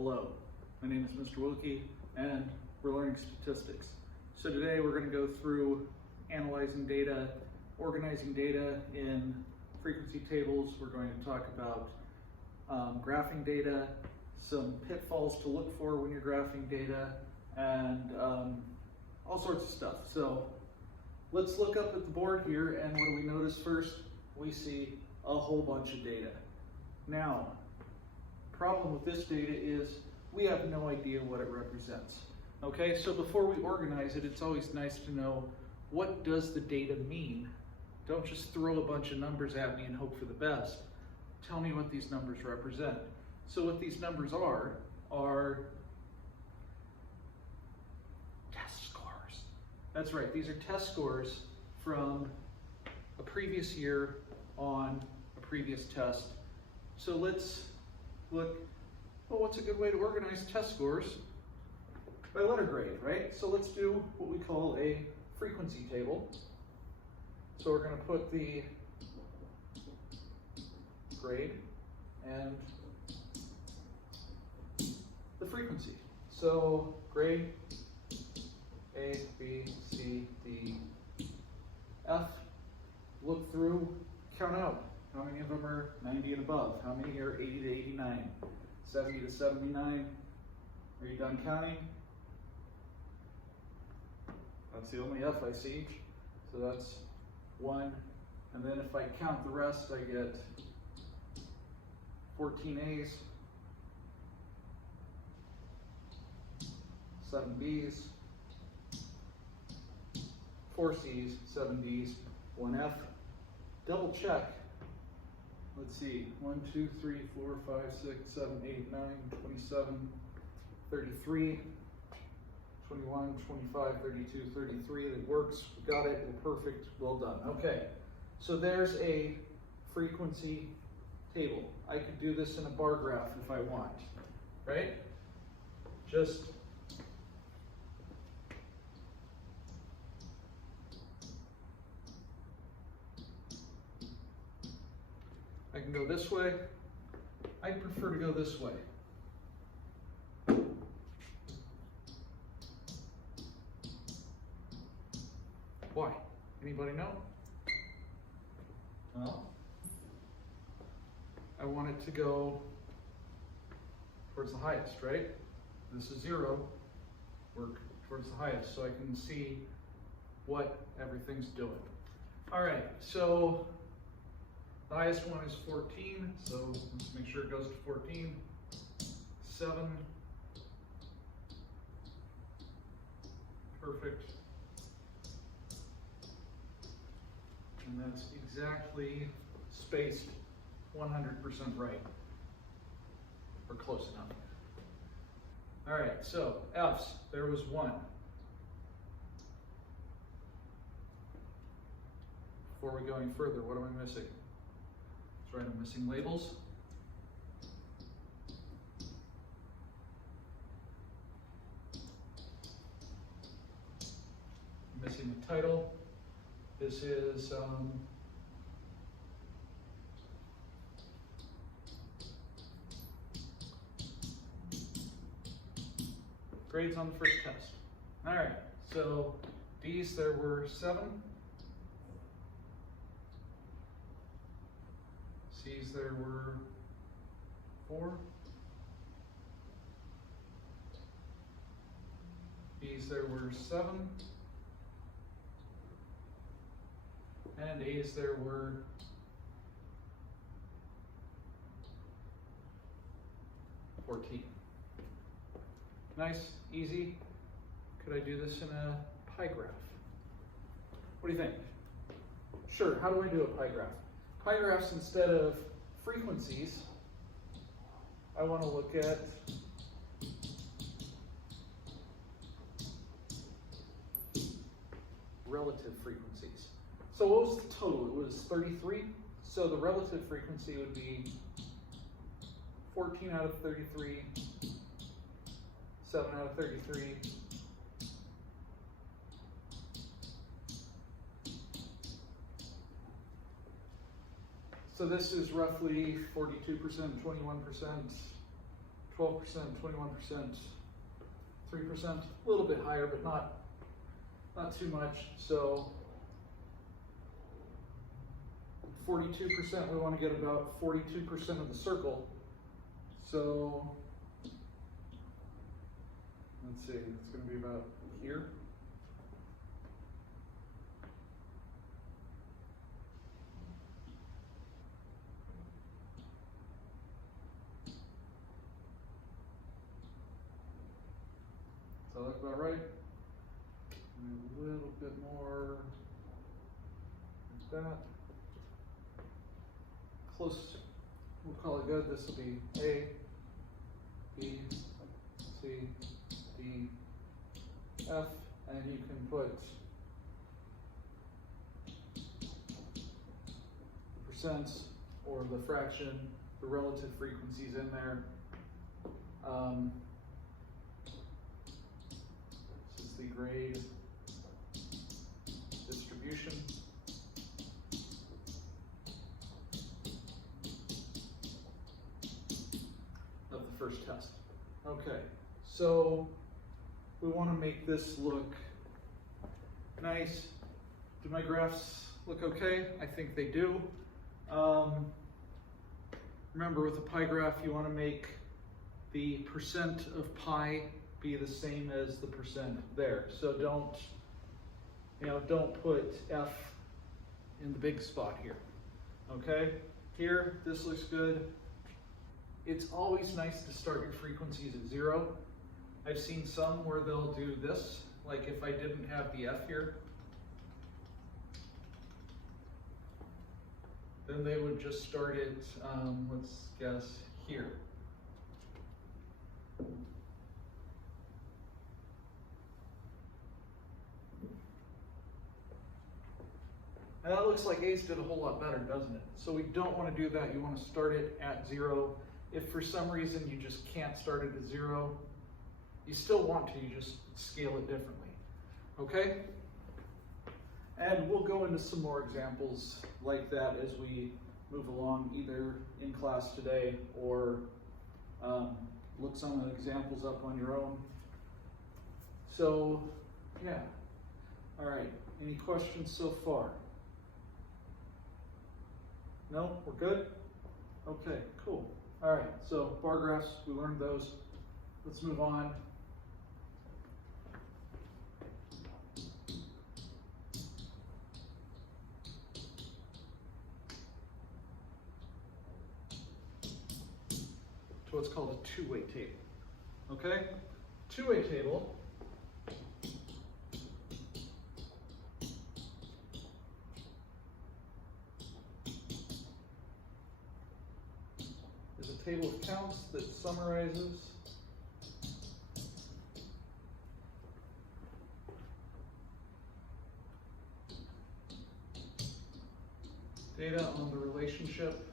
Hello, my name is Mr. Wilke and we're learning statistics. So today we're going to go through analyzing data, organizing data in frequency tables. We're going to talk about graphing data, some pitfalls to look for when you're graphing data, and all sorts of stuff. So let's look up at the board here, and what do we notice first? We see a whole bunch of data. Now, problem with this data is we have no idea what it represents. Okay, so before we organize it, it's always nice to know, what does the data mean? Don't just throw a bunch of numbers at me and hope for the best. Tell me what these numbers represent. So what these numbers are test scores. That's right, these are test scores from a previous year on a previous test. So let's look, well, what's a good way to organize test scores? By letter grade, right? So let's do what we call a frequency table. So we're going to put the grade and the frequency. So grade A, B, C, D, F. Look through, count out. How many of them are 90 and above? How many are 80 to 89? 70 to 79? Are you done counting? That's the only F I see. So that's 1. And then if I count the rest, I get 14 A's, 7 B's, 4 C's, 7 D's, 1 F. Double check. Let's see, 1, 2, 3, 4, 5, 6, 7, 8, 9, 27, 33, 21, 25, 32, 33. It works. We got it. We're perfect. Well done. Okay, so there's a frequency table. I could do this in a bar graph if I want, right? Just I can go this way. I prefer to go this way. Why? Anybody know? Well, I want it to go towards the highest, right? This is 0. Work towards the highest so I can see what everything's doing. All right, so the highest one is 14, so let's make sure it goes to 14. 7. Perfect. And that's exactly spaced 100% right, or close enough. All right, so F's, there was 1. Before we go any further, what am I missing? That's right, I'm missing labels. I'm missing the title. This is grades on the first test. All right, so D's, there were 7. C's, there were 4. B's, there were 7. And A's, there were 14. Nice, easy. Could I do this in a pie graph? What do you think? Sure, how do I do a pie graph? Pie graphs, instead of frequencies, I want to look at relative frequencies. So what was the total? It was 33. So the relative frequency would be 14 out of 33, 7 out of 33, So this is roughly 42%, 21%, 12%, 21%, 3%, a little bit higher, but not too much. So 42%, we want to get about 42% of the circle. So let's see, it's going to be about here. So that's about right. And a little bit more like that. Close. We'll call it good. This will be A, B, C, D, F, and you can put the percents or the fraction, the relative frequencies in there. This is the grade distribution. Of the first test. Okay, so we want to make this look nice. Do my graphs look okay? I think they do. Remember, with a pie graph, you want to make the percent of pi be the same as the percent there. So don't put F in the big spot here. Okay, here, this looks good. It's always nice to start your frequencies at 0. I've seen some where they'll do this, like if I didn't have the F here, then they would just start it, let's guess, here. And that looks like ACE did a whole lot better, doesn't it? So we don't want to do that. You want to start it at 0. If for some reason you just can't start it at 0, you still want to, you just scale it differently. Okay? And we'll go into some more examples like that as we move along, either in class today or look some of the examples up on your own. So, yeah. All right. Any questions so far? No? We're good? Okay, cool. All right, so bar graphs, we learned those. Let's move on. To what's called a two-way table. Okay? Two-way table is a table of counts that summarizes data on the relationship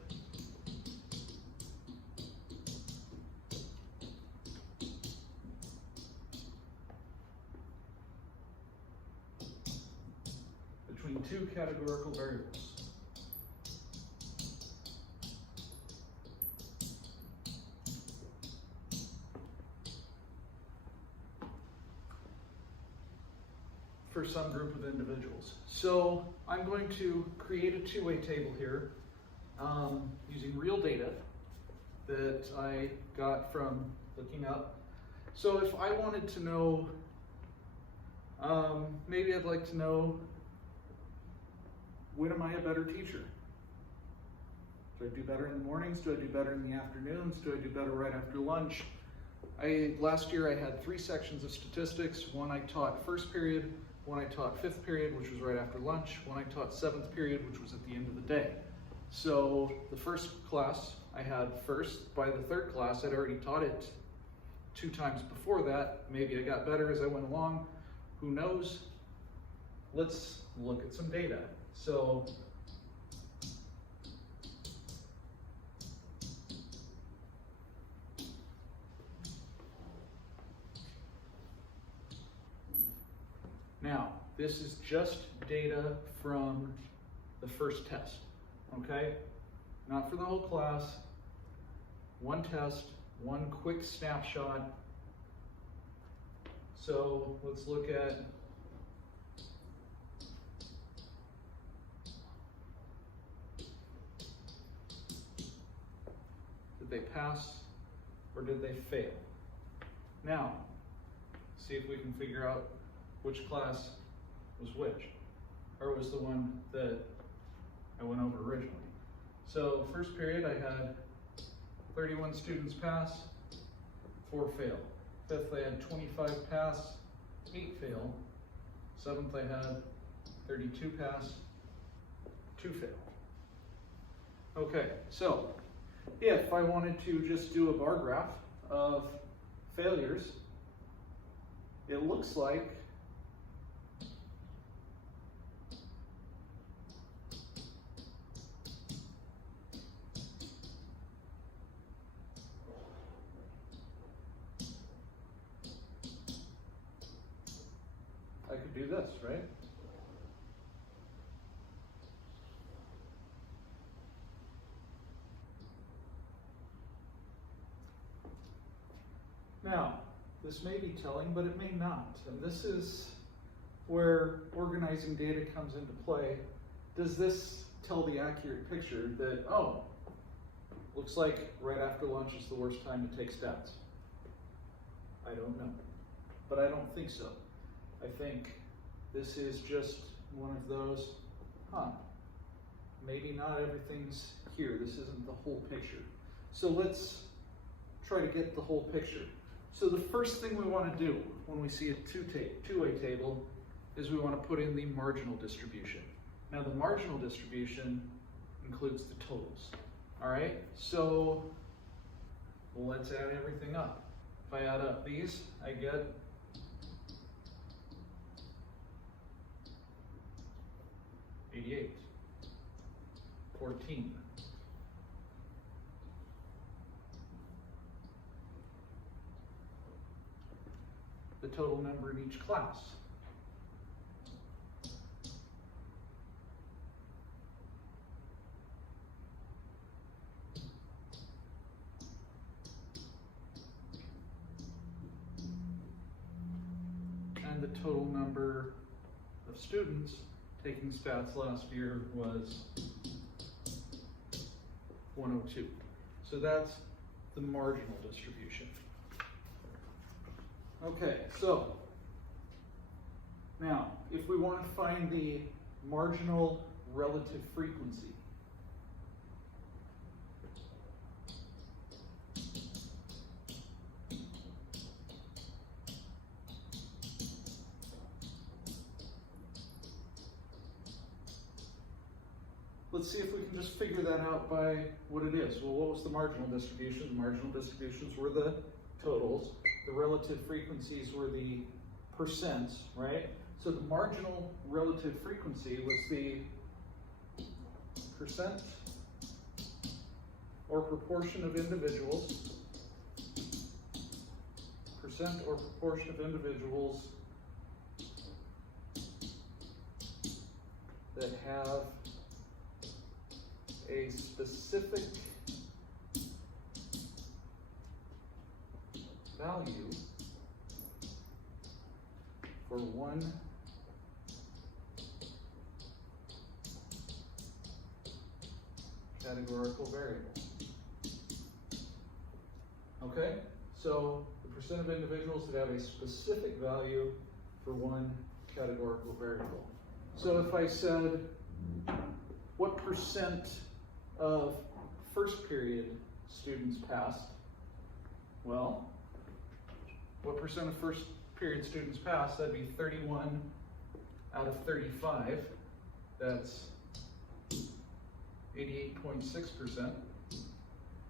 between two categorical variables. For some group of individuals. So I'm going to create a two-way table here using real data that I got from looking up. So if I wanted to know, maybe I'd like to know, when am I a better teacher? Do I do better in the mornings? Do I do better in the afternoons? Do I do better right after lunch? Last year I had 3 sections of statistics. One I taught first period, one I taught 5th period, which was right after lunch, one I taught 7th period, which was at the end of the day. So the first class I had first. By the 3rd class, I'd already taught it 2 times before that. Maybe I got better as I went along. Who knows? Let's look at some data. So now, this is just data from the first test, okay? Not for the whole class, one test, one quick snapshot. So let's look at did they pass or did they fail? Now, see if we can figure out which class was which, or was the one that I went over originally. So first period I had 31 students pass, 4 fail. Fifth I had 25 pass, 8 fail. Seventh I had 32 pass, 2 fail. Okay, so if I wanted to just do a bar graph of failures, it looks like I could do this, right? Now, this may be telling, but it may not. And this is where organizing data comes into play. Does this tell the accurate picture that, oh, looks like right after lunch is the worst time to take stats? I don't know, but I don't think so. I think this is just one of those, maybe not everything's here. This isn't the whole picture. So let's try to get the whole picture. So the first thing we want to do when we see a two-way table is we want to put in the marginal distribution. Now the marginal distribution includes the totals. All right, so let's add everything up. If I add up these, I get 88, 14. The total number in each class. And the total number of students taking stats last year was 102. So that's the marginal distribution. Okay, so now if we want to find the marginal relative frequency, let's see if we can just figure that out by what it is. Well, what was the marginal distribution? The marginal distributions were the totals. The relative frequencies were the percents, right? So the marginal relative frequency was the percent or proportion of individuals, percent or proportion of individuals that have a specific value for one categorical variable. Okay, so the percent of individuals that have a specific value for one categorical variable. So if I said, what percent of first period students passed? Well, what percent of first period students passed? That'd be 31 out of 35. That's 88.6%.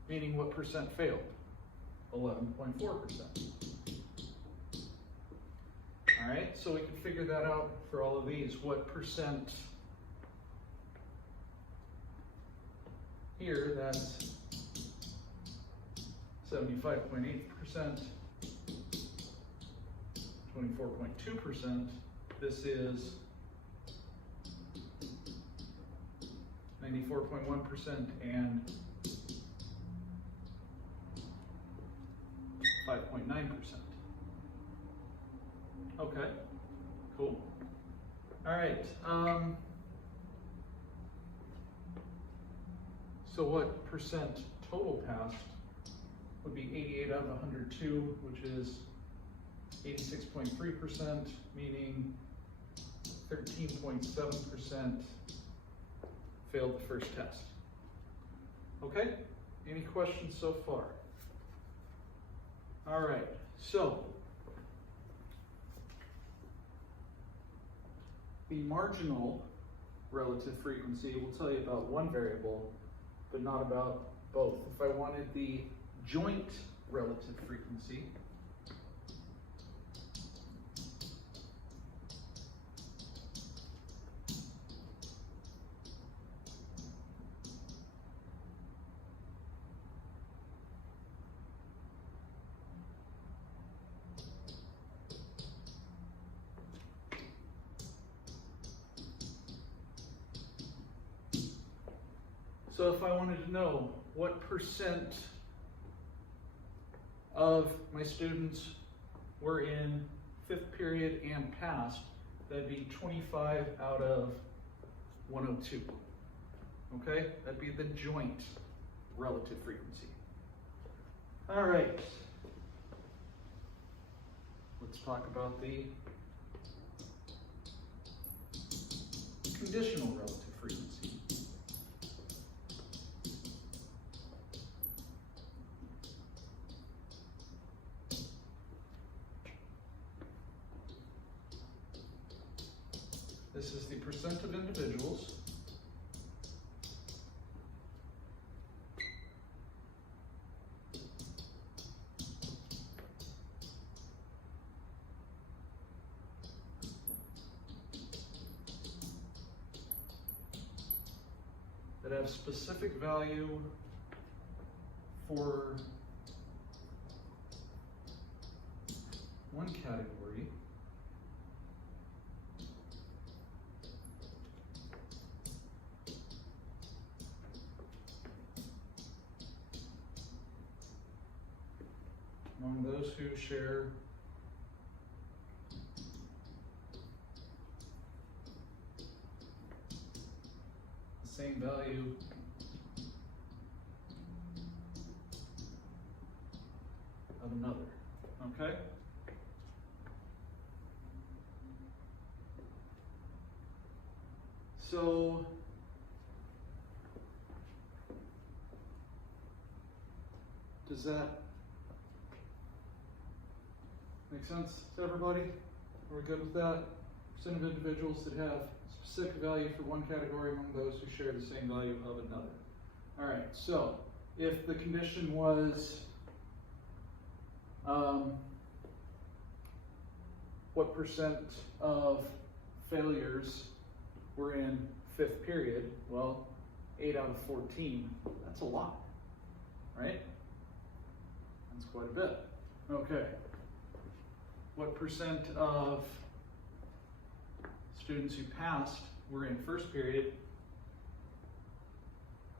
Meaning what percent failed? 11.4%. All right, so we can figure that out for all of these. What percent here? That's 75.8%, 24.2%. This is 94.1% and 5.9%. Okay, cool. All right. So what percent total passed would be 88 out of 102, which is 86.3%, meaning 13.7% failed the first test. Okay, any questions so far? All right, so the marginal relative frequency will tell you about one variable, but not about both. If I wanted the joint relative frequency, so if I wanted to know what percent of my students were in 5th period and passed, that'd be 25 out of 102. Okay, that'd be the joint relative frequency. All right, let's talk about the conditional relative frequency. This is the percent of individuals that have specific value for one category among those who share the same value of another. Okay? So does that make sense to everybody? Are we good with that? Percent of individuals that have specific value for one category among those who share the same value of another. All right, so if the condition was what percent of failures were in 5th period? Well, 8 out of 14, that's a lot, right? That's quite a bit. Okay. What percent of students who passed were in 1st period?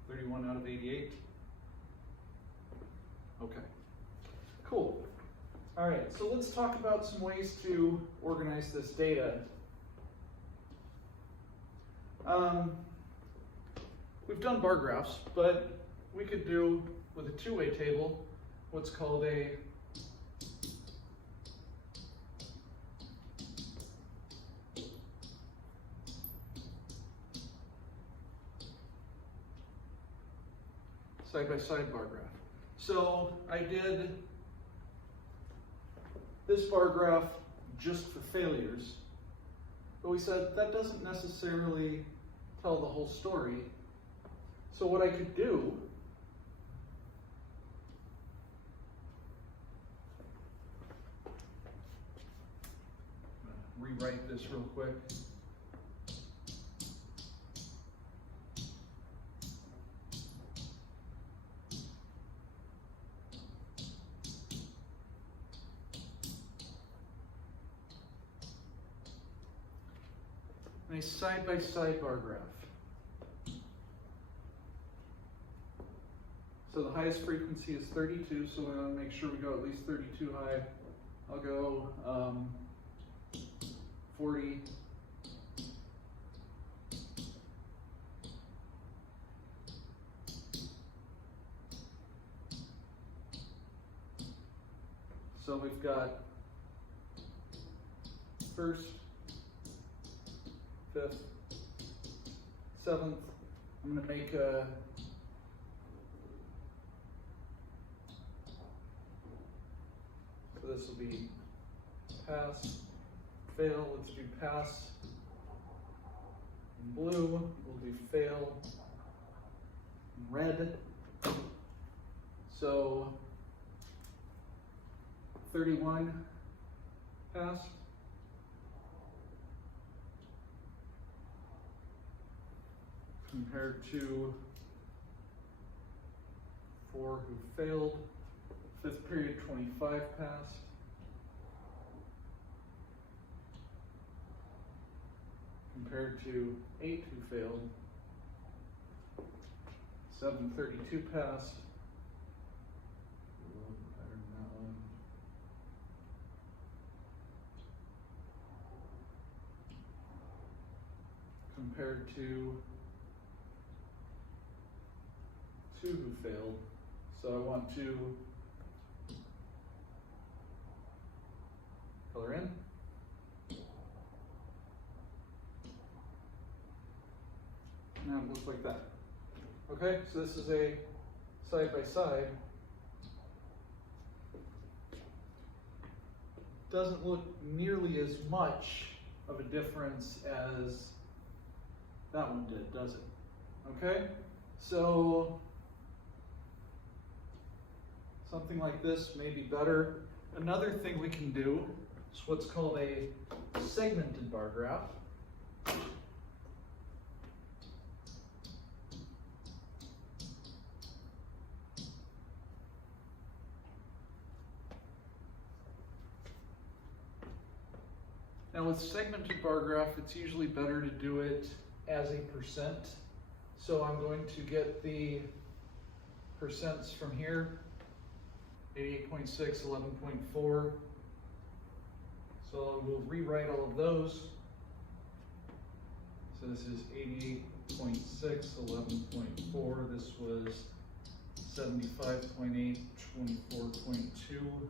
31 out of 88. Okay, cool. All right, so let's talk about some ways to organize this data. We've done bar graphs, but we could do, with a two-way table, what's called a side-by-side bar graph. So I did this bar graph just for failures, but we said that doesn't necessarily tell the whole story. So what I could do rewrite this real quick. A side-by-side bar graph. So the highest frequency is 32, so we want to make sure we go at least 32 high. I'll go 40. So we've got first, fifth, seventh. I'm going to make a so this will be pass, fail. Let's do pass in blue. We'll do fail in red. So 31 pass. Compared to 4 who failed. Fifth period, 25 passed. Compared to 8 who failed. 7, 32 passed. A little better than that one. Compared to 2 who failed. So I want to color in. Now it looks like that. Okay, so this is a side by side. Doesn't look nearly as much of a difference as that one did, does it? Okay, so something like this may be better. Another thing we can do is what's called a segmented bar graph. Now with segmented bar graph, it's usually better to do it as a percent. So I'm going to get the percents from here, 88.6, 11.4. So we'll rewrite all of those. So this is 88.6, 11.4. This was 75.8, 24.2.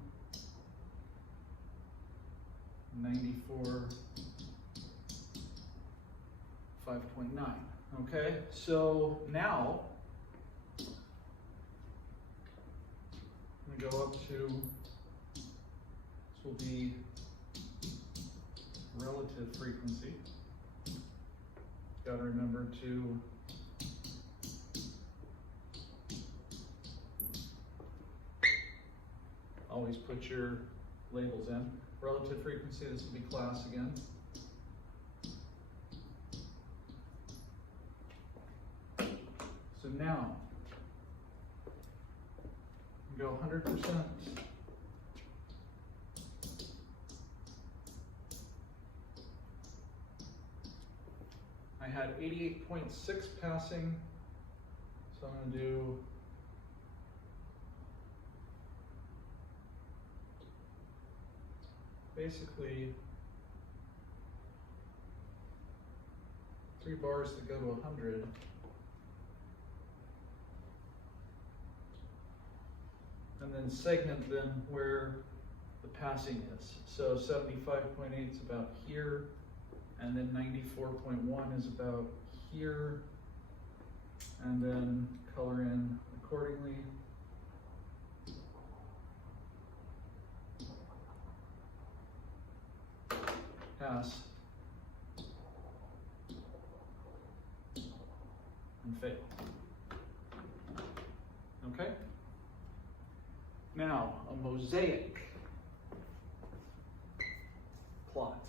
94, 5.9. Okay, so now I'm going to go up to, this will be relative frequency. Got to remember to always put your labels in. Relative frequency, this will be class again. So now, go 100%. I had 88.6 passing, so I'm going to do basically 3 bars that go to 100. And then segment them where the passing is. So 75.8 is about here, and then 94.1 is about here, and then color in accordingly. Pass and fail. Okay? Now, a mosaic plot.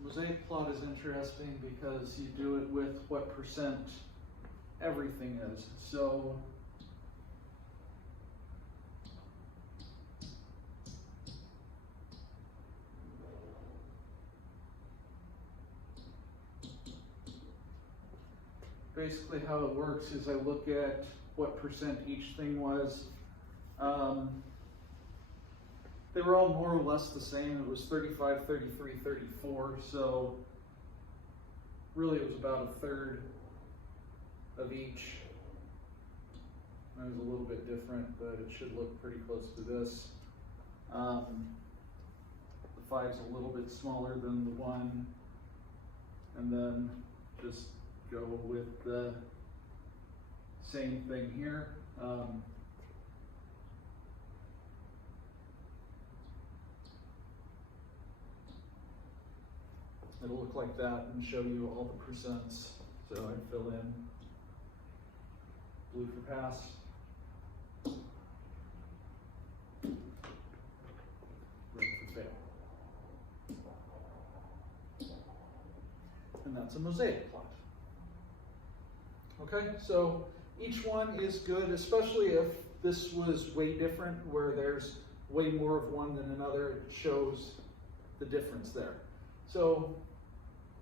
Mosaic plot is interesting because you do it with what percent everything is. So basically how it works is I look at what percent each thing was. They were all more or less the same. It was 35, 33, 34, so really it was about a third of each. It was a little bit different, but it should look pretty close to this. The 5's a little bit smaller than the 1, and then just go with the same thing here. It'll look like that and show you all the percents. So I fill in blue for pass, red for fail. And that's a mosaic plot. Okay, so each one is good, especially if this was way different, where there's way more of one than another. It shows the difference there. So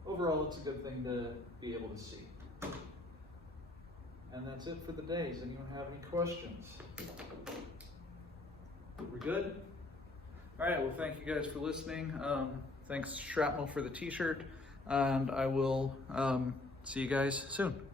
overall, it's a good thing to be able to see. And that's it for the day. Does anyone have any questions? We good? All right, well, thank you guys for listening. Thanks, Shrapnel, for the t-shirt, and I will see you guys soon.